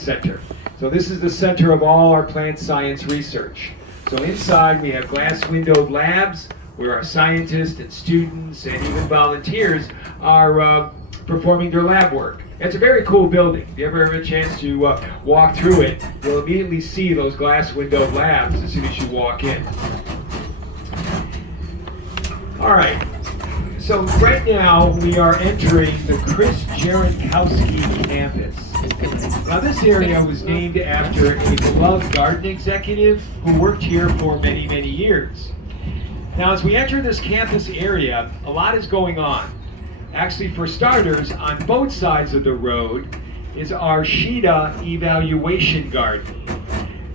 center. So this is the center of all our plant science research. So inside we have glass windowed labs where our scientists and students and even volunteers are performing their lab work. It's a very cool building. If you ever have a chance to walk through it, you'll immediately see those glass windowed labs as soon as you walk in. All right, so right now we are entering the Chris Jaronkowski campus. Now this area was named after a beloved garden executive who worked here for many, many years. Now as we enter this campus area, a lot is going on. Actually, for starters, on both sides of the road is our Shida evaluation garden.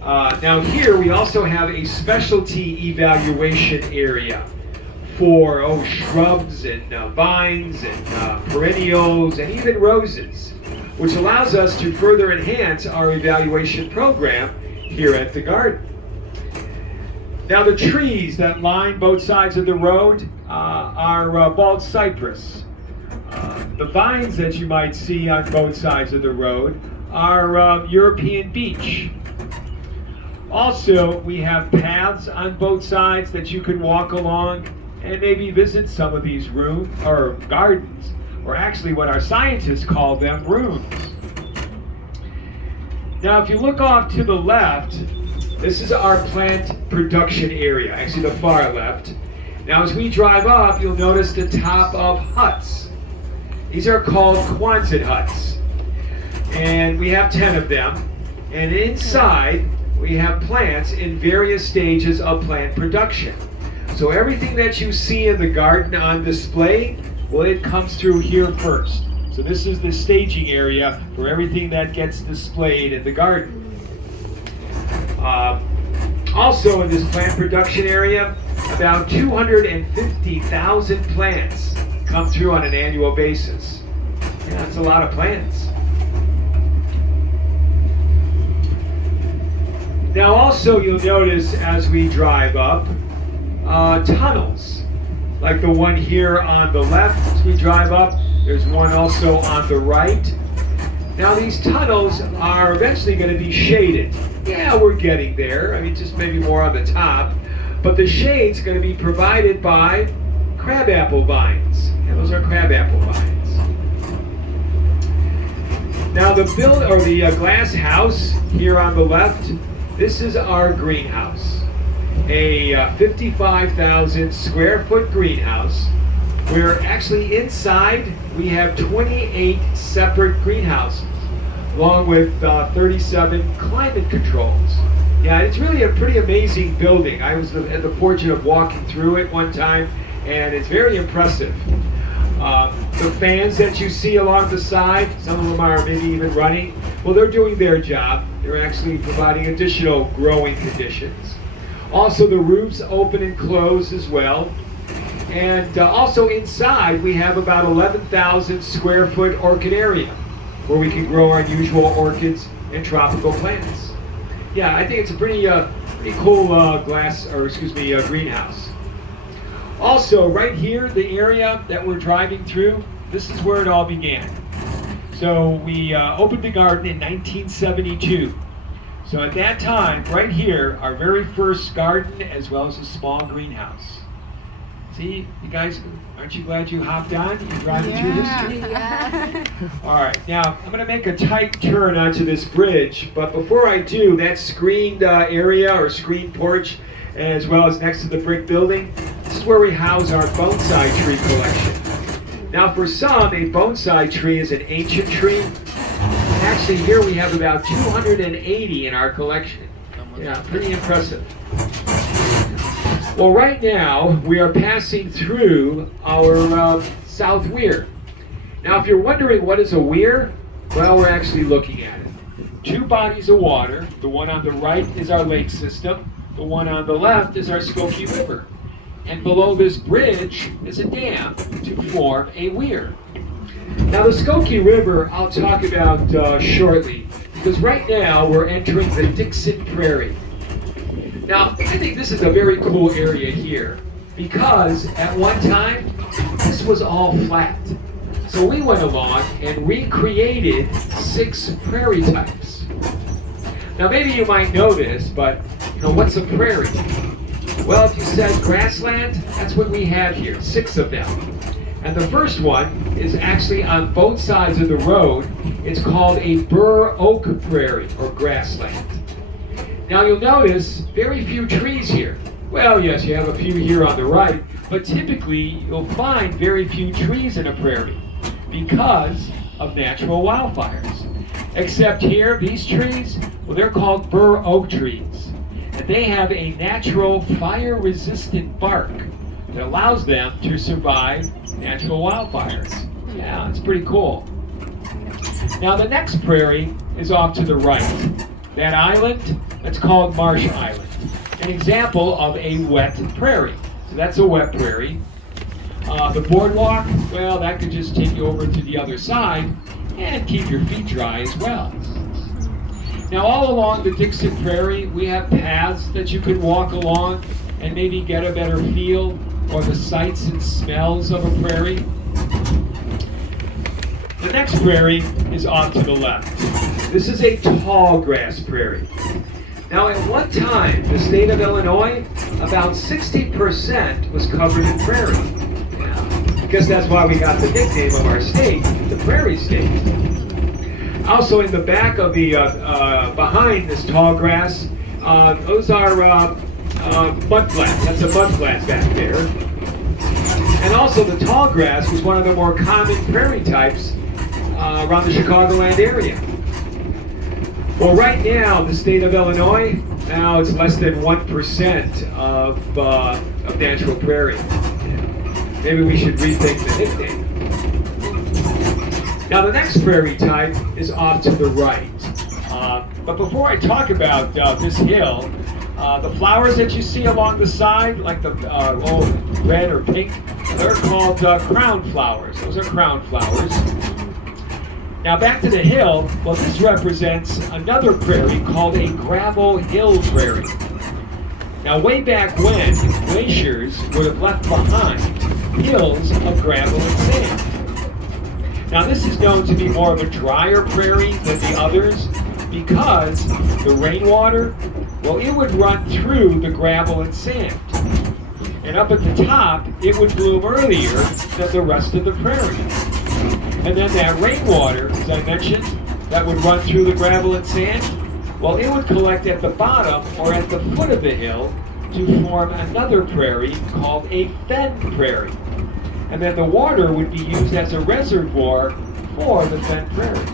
Now here we also have a specialty evaluation area for shrubs and vines and perennials and even roses, which allows us to further enhance our evaluation program here at the garden. Now the trees that line both sides of the road are bald cypress. The vines that you might see on both sides of the road are European beech. Also, we have paths on both sides that you can walk along and maybe visit some of these gardens, or actually what our scientists call them, rooms. Now, if you look off to the left, this is our plant production area, actually the far left. Now, as we drive up, you'll notice the top of huts. These are called Quonset huts, and we have 10 of them. And inside, we have plants in various stages of plant production. So everything that you see in the garden on display, well, it comes through here first. So this is the staging area for everything that gets displayed in the garden. Also in this plant production area, about 250,000 plants come through on an annual basis. Yeah, that's a lot of plants. Now also you'll notice as we drive up, tunnels, like the one here on the left as we drive up. There's one also on the right. Now these tunnels are eventually going to be shaded. Yeah, we're getting there. I mean, just maybe more on the top. But the shade's going to be provided by crabapple vines. And those are crabapple vines. Now the glass house here on the left, this is our greenhouse. A 55,000 square foot greenhouse where actually inside we have 28 separate greenhouses along with 37 climate controls. Yeah, it's really a pretty amazing building. I was had the fortune of walking through it one time, and it's very impressive. The fans that you see along the side, some of them are maybe even running, well, they're doing their job. They're actually providing additional growing conditions. Also, the roofs open and close as well. And also inside, we have about 11,000 square foot orchid area where we can grow our usual orchids and tropical plants. Yeah, I think it's a pretty cool greenhouse. Also, right here, the area that we're driving through, this is where it all began. So we opened the garden in 1972. So at that time, right here, our very first garden as well as a small greenhouse. See, you guys, aren't you glad you hopped on? You're driving through history? Yeah. All right, now I'm going to make a tight turn onto this bridge, but before I do, that screened area or screened porch, as well as next to the brick building, this is where we house our bonsai tree collection. Now for some, a bonsai tree is an ancient tree. Actually, here we have about 280 in our collection. Yeah, pretty impressive. Well, right now, we are passing through our South Weir. Now, if you're wondering what is a weir, well, we're actually looking at it. Two bodies of water. The one on the right is our lake system. The one on the left is our Skokie River. And below this bridge is a dam to form a weir. Now, the Skokie River I'll talk about shortly, because right now we're entering the Dixon Prairie. Now, I think this is a very cool area here, because at one time, this was all flat. So we went along and recreated 6 prairie types. Now maybe you might know this, but what's a prairie? Well, if you said grassland, that's what we have here, 6 of them. And the first one is actually on both sides of the road. It's called a bur oak prairie or grassland. Now you'll notice very few trees here. Well, yes, you have a few here on the right, but typically you'll find very few trees in a prairie because of natural wildfires. Except here, these trees, well, they're called bur oak trees. And they have a natural fire-resistant bark that allows them to survive natural wildfires. Yeah, it's pretty cool. Now the next prairie is off to the right. That island, that's called Marsh Island. An example of a wet prairie. So that's a wet prairie. The boardwalk, well, that could just take you over to the other side and keep your feet dry as well. Now all along the Dixon Prairie, we have paths that you can walk along and maybe get a better feel or the sights and smells of a prairie. The next prairie is off to the left. This is a tall grass prairie. Now at one time, the state of Illinois, about 60% was covered in prairie. Yeah, because that's why we got the nickname of our state, the Prairie State. Also in the back of the, behind this tall grass, those are mud flats. That's a mud flat back there. And also the tall grass was one of the more common prairie types around the Chicagoland area. Well, right now, the state of Illinois, now it's less than 1% of natural prairie. Maybe we should rethink the nickname. Now the next prairie type is off to the right. But before I talk about this hill, the flowers that you see along the side, like the red or pink, they're called crown flowers. Those are crown flowers. Now back to the hill, well this represents another prairie called a gravel hill prairie. Now way back when, glaciers would have left behind hills of gravel and sand. Now this is known to be more of a drier prairie than the others because the rainwater, well it would run through the gravel and sand. And up at the top, it would bloom earlier than the rest of the prairie. And then that rainwater, as I mentioned, that would run through the gravel and sand, well, it would collect at the bottom or at the foot of the hill to form another prairie called a fen prairie. And then the water would be used as a reservoir for the fen prairie.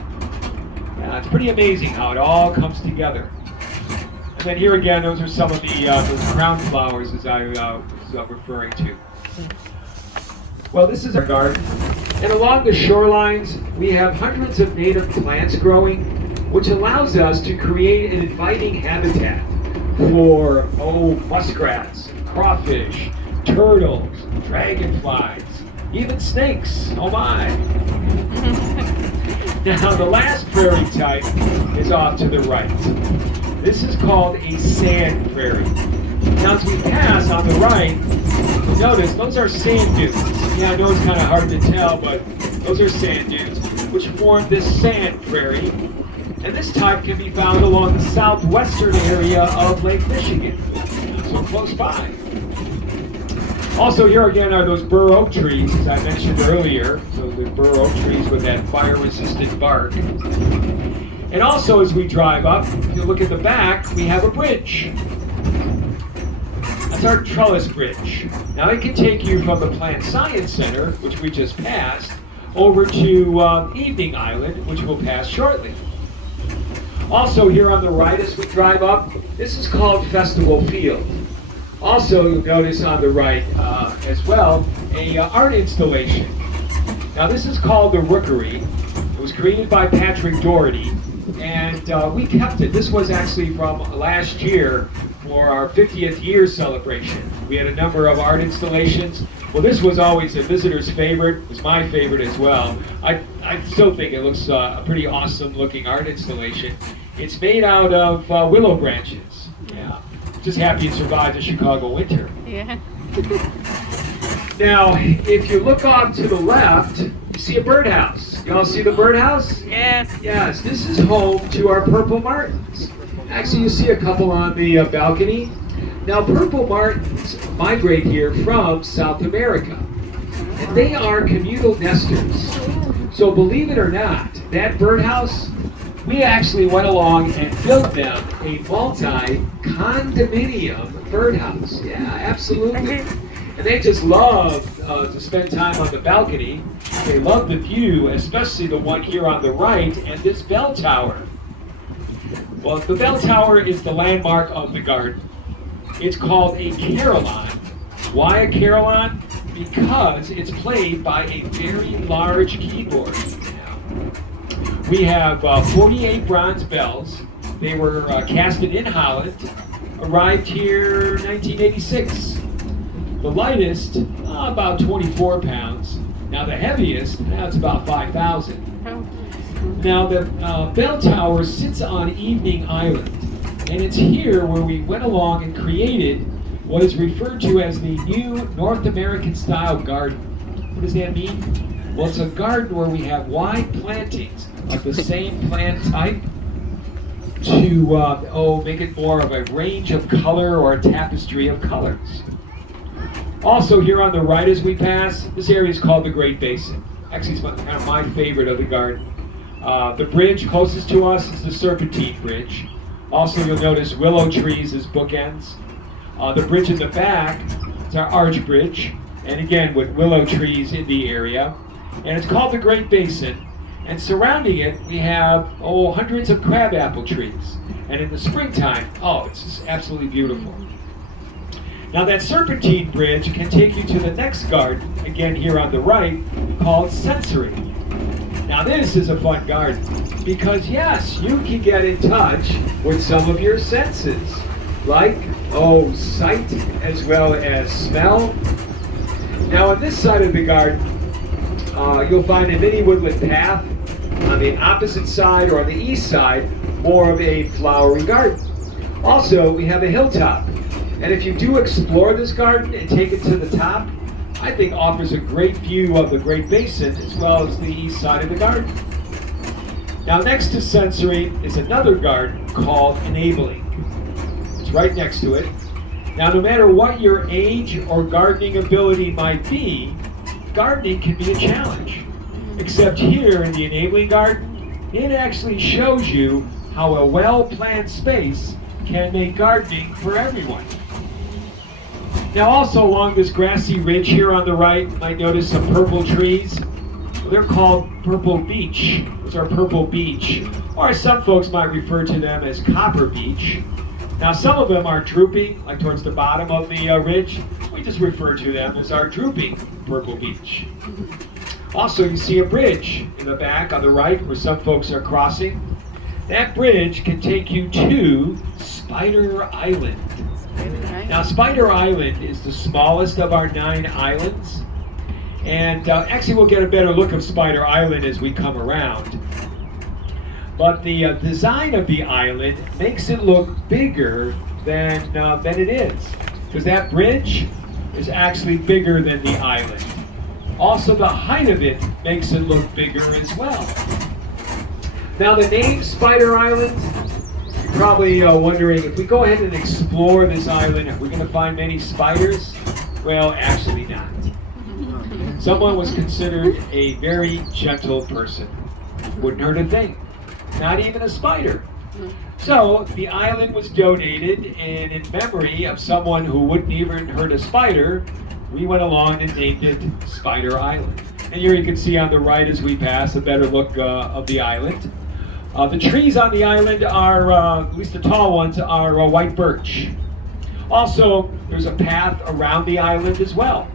Now, it's pretty amazing how it all comes together. And then here again, those are some of the those crown flowers as I was referring to. Well, this is our garden. And along the shorelines, we have hundreds of native plants growing, which allows us to create an inviting habitat for, muskrats, crawfish, turtles, dragonflies, even snakes. Oh my! Now, the last prairie type is off to the right. This is called a sand prairie. Now, as we pass on the right, you'll notice those are sand dunes. Yeah, I know it's kind of hard to tell, but those are sand dunes, which form this sand prairie. And this type can be found along the southwestern area of Lake Michigan, so close by. Also, here again are those bur oak trees, as I mentioned earlier. So the bur oak trees with that fire-resistant bark. And also, as we drive up, if you look at the back, we have a bridge. That's our trellis bridge. Now it can take you from the Plant Science Center, which we just passed, over to Evening Island, which we'll pass shortly. Also here on the right as we drive up, this is called Festival Field. Also you'll notice on the right as well, a art installation. Now this is called the Rookery. It was created by Patrick Doherty, and we kept it. This was actually from last year for our 50th year celebration. We had a number of art installations. Well, this was always a visitor's favorite. It was my favorite as well. I still think it looks a pretty awesome looking art installation. It's made out of willow branches. Yeah. Just happy it survived the Chicago winter. Yeah. Now, if you look off to the left, you see a birdhouse. You all see the birdhouse? Yes. Yes, this is home to our purple martins. Actually, you see a couple on the balcony. Now, purple martins migrate here from South America, and they are communal nesters. So believe it or not, that birdhouse, we actually went along and built them a multi-condominium birdhouse. Yeah, absolutely. And they just love to spend time on the balcony. They love the view, especially the one here on the right, and this bell tower. Well, the bell tower is the landmark of the garden. It's called a carillon. Why a carillon? Because it's played by a very large keyboard. We have 48 bronze bells. They were casted in Holland, arrived here 1986. The lightest, about 24 pounds. Now the heaviest, that's about 5,000. Now the bell tower sits on Evening Island, and it's here where we went along and created what is referred to as the new North American style garden. What does that mean? Well, it's a garden where we have wide plantings of the same plant type to make it more of a range of color or a tapestry of colors. Also here on the right as we pass, this area is called the Great Basin. Actually, it's kind of my favorite of the garden. The bridge closest to us is the Serpentine Bridge. Also, you'll notice willow trees as bookends. The bridge in the back is our arch bridge, and again with willow trees in the area. And it's called the Great Basin. And surrounding it, we have hundreds of crabapple trees. And in the springtime, it's just absolutely beautiful. Now that Serpentine Bridge can take you to the next garden, again here on the right, called Sensory. Now this is a fun garden because yes, you can get in touch with some of your senses, like sight as well as smell. Now on this side of the garden, you'll find a mini woodland path. On the opposite side or on the east side, more of a flowery garden. Also, we have a hilltop. And if you do explore this garden and take it to the top, I think offers a great view of the Great Basin as well as the east side of the garden. Now next to Sensory is another garden called Enabling. It's right next to it. Now no matter what your age or gardening ability might be, gardening can be a challenge. Except here in the Enabling Garden, it actually shows you how a well-planned space can make gardening for everyone. Now also along this grassy ridge here on the right, you might notice some purple trees. They're called purple beech. Those are purple beech, or some folks might refer to them as copper beech. Now some of them are drooping, like towards the bottom of the ridge. We just refer to them as our drooping purple beech. Also, you see a bridge in the back on the right where some folks are crossing. That bridge can take you to Spider Island. Now, Spider Island is the smallest of our 9 islands. And actually, we'll get a better look of Spider Island as we come around. But the design of the island makes it look bigger than it is. Because that bridge is actually bigger than the island. Also, the height of it makes it look bigger as well. Now, the name Spider Island, you're probably wondering, if we go ahead and explore this island, are we going to find many spiders? Well, actually not. Someone was considered a very gentle person. Wouldn't hurt a thing. Not even a spider. So, the island was donated, and in memory of someone who wouldn't even hurt a spider, we went along and named it Spider Island. And here you can see on the right as we pass a better look of the island. The trees on the island are, at least the tall ones, are white birch. Also, there's a path around the island as well.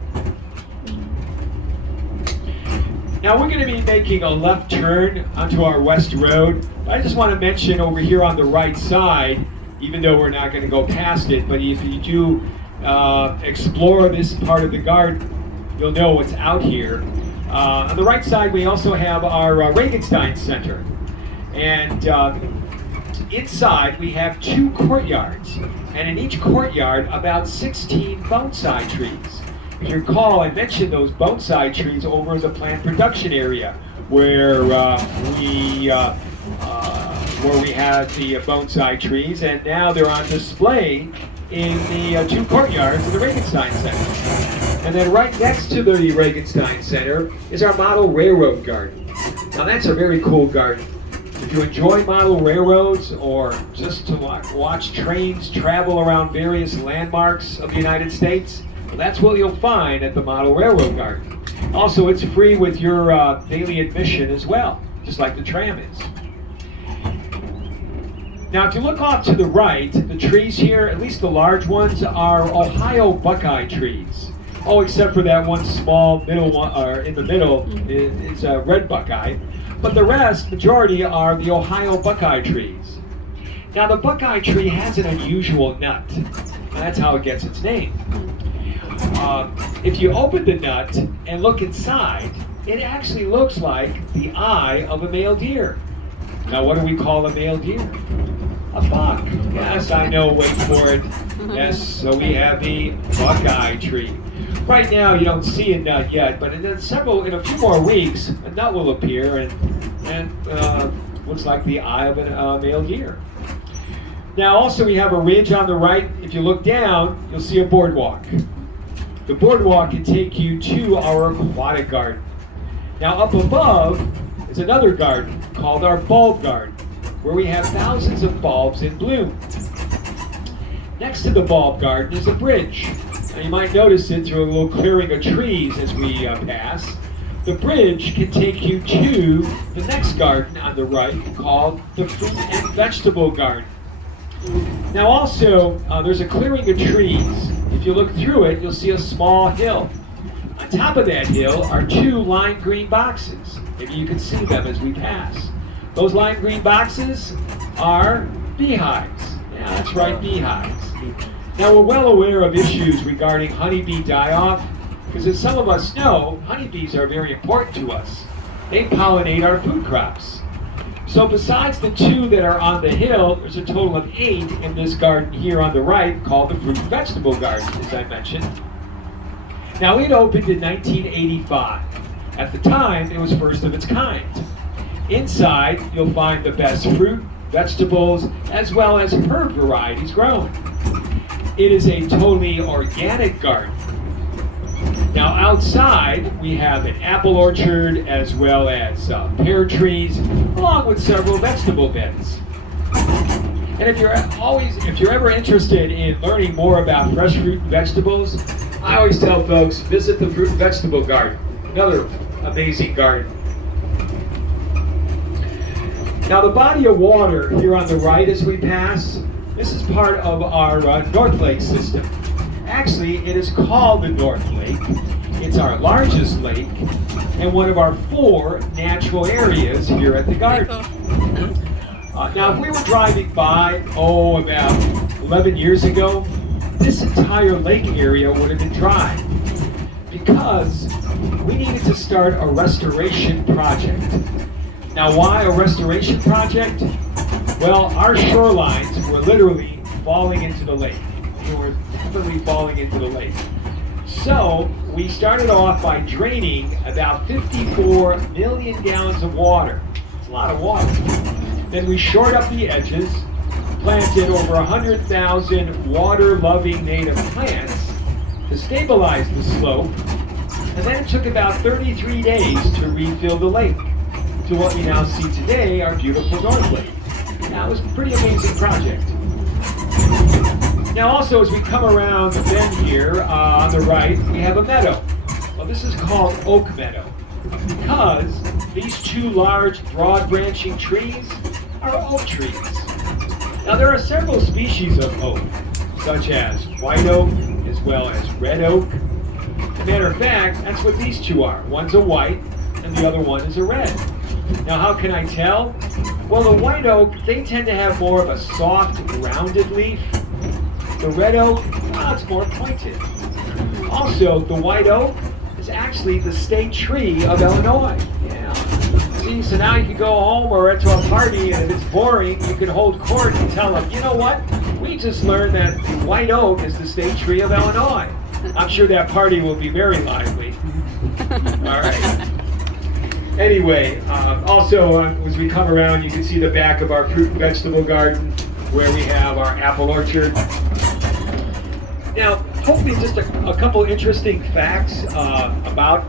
Now we're going to be making a left turn onto our west road. I just want to mention over here on the right side, even though we're not going to go past it, but if you do explore this part of the garden, you'll know what's out here. On the right side, we also have our Regenstein Center. And inside, we have 2 courtyards. And in each courtyard, about 16 bonsai trees. If you recall, I mentioned those bonsai trees over in the plant production area, where we had the bonsai trees, and now they're on display in the two courtyards of the Regenstein Center. And then right next to the Regenstein Center is our model railroad garden. Now that's a very cool garden. If you enjoy model railroads or just to watch trains travel around various landmarks of the United States, well, that's what you'll find at the model railroad garden. Also, it's free with your daily admission as well, just like the tram is. Now, if you look off to the right, the trees here, at least the large ones, are Ohio buckeye trees. Oh, except for that one small middle one, or in the middle is a red buckeye. But the rest, majority, are the Ohio buckeye trees. Now, the buckeye tree has an unusual nut, and that's how it gets its name. If you open the nut and look inside, it actually looks like the eye of a male deer. Now, what do we call a male deer? A buck. Yes, I know, wait for it. Yes, so we have the buckeye tree. Right now, you don't see a nut yet, but in a few more weeks, a nut will appear and looks like the eye of a male deer. Now, also, we have a ridge on the right. If you look down, you'll see a boardwalk. The boardwalk can take you to our aquatic garden. Now, up above is another garden called our bulb garden, where we have thousands of bulbs in bloom. Next to the bulb garden is a bridge. Now, you might notice it through a little clearing of trees as we pass. The bridge can take you to the next garden on the right called the fruit and vegetable garden. Now also, there's a clearing of trees. If you look through it, you'll see a small hill. On top of that hill are two lime green boxes. Maybe you can see them as we pass. Those lime green boxes are beehives. Yeah, that's right, beehives. Now, we're well aware of issues regarding honeybee die-off, because as some of us know, honeybees are very important to us. They pollinate our food crops. So besides the two that are on the hill, there's a total of 8 in this garden here on the right called the fruit and vegetable garden, as I mentioned. Now, it opened in 1985. At the time, it was first of its kind. Inside, you'll find the best fruit, vegetables, as well as herb varieties grown. It is a totally organic garden. Now, outside, we have an apple orchard as well as pear trees, along with several vegetable beds. And if you're ever interested in learning more about fresh fruit and vegetables, I always tell folks, visit the fruit and vegetable garden, another amazing garden. Now, the body of water here on the right as we pass, this is part of our North Lake system. Actually, it is called the North Lake. It's our largest lake and one of our 4 natural areas here at the garden. Now, if we were driving by, about 11 years ago, this entire lake area would have been dry because we needed to start a restoration project. Now, why a restoration project? Well, our shorelines were literally falling into the lake. They were literally falling into the lake. So, we started off by draining about 54 million gallons of water. It's a lot of water. Then we shored up the edges, planted over 100,000 water-loving native plants to stabilize the slope, and then it took about 33 days to refill the lake to what we now see today, our beautiful North Lake. That was a pretty amazing project. Now also, as we come around the bend here on the right, we have a meadow. Well, this is called Oak Meadow because these 2 large, broad-branching trees are oak trees. Now, there are several species of oak, such as white oak as well as red oak. As a matter of fact, that's what these 2 are. One's a white and the other one is a red. Now, how can I tell? Well, the white oak, they tend to have more of a soft, rounded leaf. The red oak, it's more pointed. Also, the white oak is actually the state tree of Illinois. Yeah. See, so now you can go home or to a party, and if it's boring, you can hold court and tell them, you know what? We just learned that the white oak is the state tree of Illinois. I'm sure that party will be very lively. All right. Anyway, also as we come around, you can see the back of our fruit and vegetable garden where we have our apple orchard. Now, hopefully just a couple interesting facts about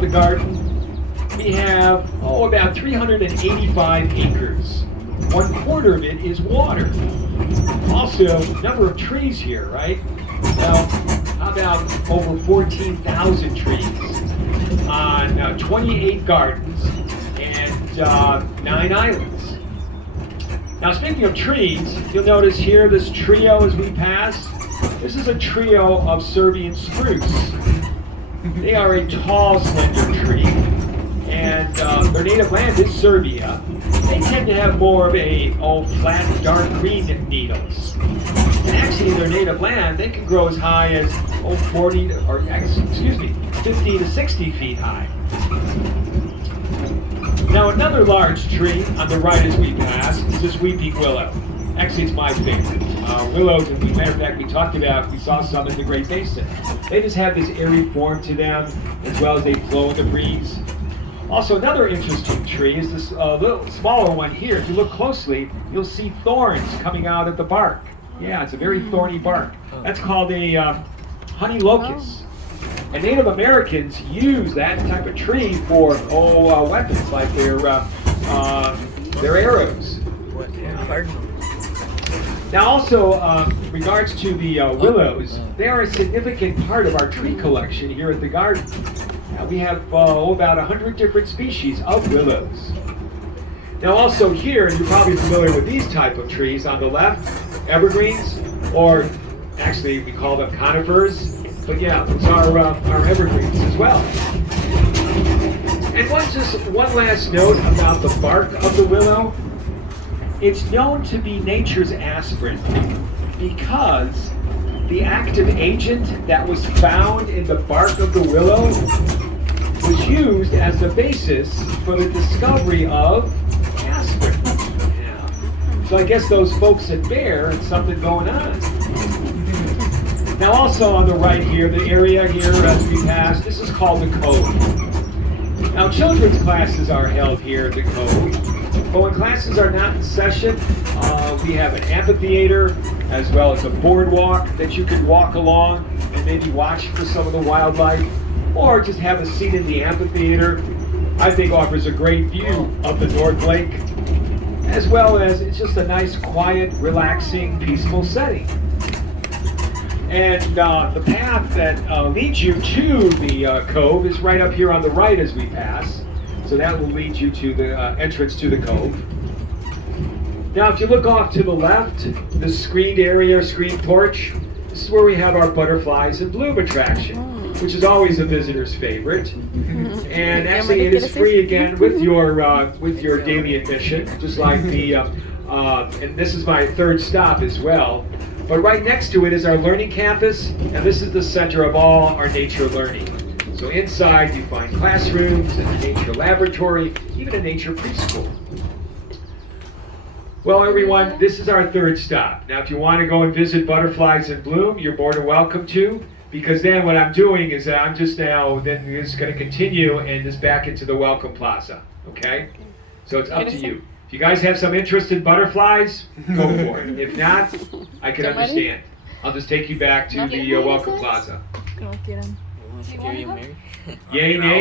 the garden. We have, about 385 acres. 1/4 of it is water. Also, number of trees here, right? Well, how about over 14,000 trees on 28 gardens and 9 islands. Now, speaking of trees, you'll notice here this trio as we pass. This is a trio of Serbian spruce. They are a tall, slender tree, and their native land is Serbia. They tend to have more of a flat, dark green needles. And actually, in their native land, they can grow as high as 50 to 60 feet high. Now, another large tree on the right as we pass is this weeping willow. Actually, it's my favorite. Willows, as a matter of fact, we saw some in the Great Basin. They just have this airy form to them, as well as they flow in the breeze. Also, another interesting tree is this little smaller one here. If you look closely, you'll see thorns coming out of the bark. Yeah, it's a very thorny bark. That's called a honey locust. And Native Americans use that type of tree for weapons, like their arrows. Yeah. Now, also, in regards to the willows, they are a significant part of our tree collection here at the garden. We have about 100 different species of willows. Now, also here, you're probably familiar with these type of trees on the left, evergreens, or actually we call them conifers. But yeah, those are our evergreens as well. And one last note about the bark of the willow. It's known to be nature's aspirin because the active agent that was found in the bark of the willow was used as the basis for the discovery of aspirin. Yeah. So I guess those folks at Bear had something going on. Now, also on the right here, the area here as we pass, this is called the Cove. Now, children's classes are held here at the Cove, but when classes are not in session, we have an amphitheater as well as a boardwalk that you can walk along and maybe watch for some of the wildlife, or just have a seat in the amphitheater. I think offers a great view of the North Lake, as well as it's just a nice, quiet, relaxing, peaceful setting. And the path that leads you to the cove is right up here on the right as we pass. So that will lead you to the entrance to the cove. Now, if you look off to the left, the screened area, screened porch, this is where we have our butterflies and bloom attraction, which is always a visitor's favorite. And actually, it is free again with your daily admission, just like the. And this is my third stop as well. But right next to it is our learning campus, and this is the center of all our nature learning. So inside you find classrooms and a nature laboratory, even a nature preschool. Well, everyone, this is our third stop. Now, if you want to go and visit Butterflies in Bloom, you're more than welcome to, because then what I'm doing is I'm just going to continue and just back into the Welcome Plaza, okay? So it's up to you. If you guys have some interest in butterflies, go for it. If not, I can understand. I'll just take you back to the Welcome Plaza. Yay, nay?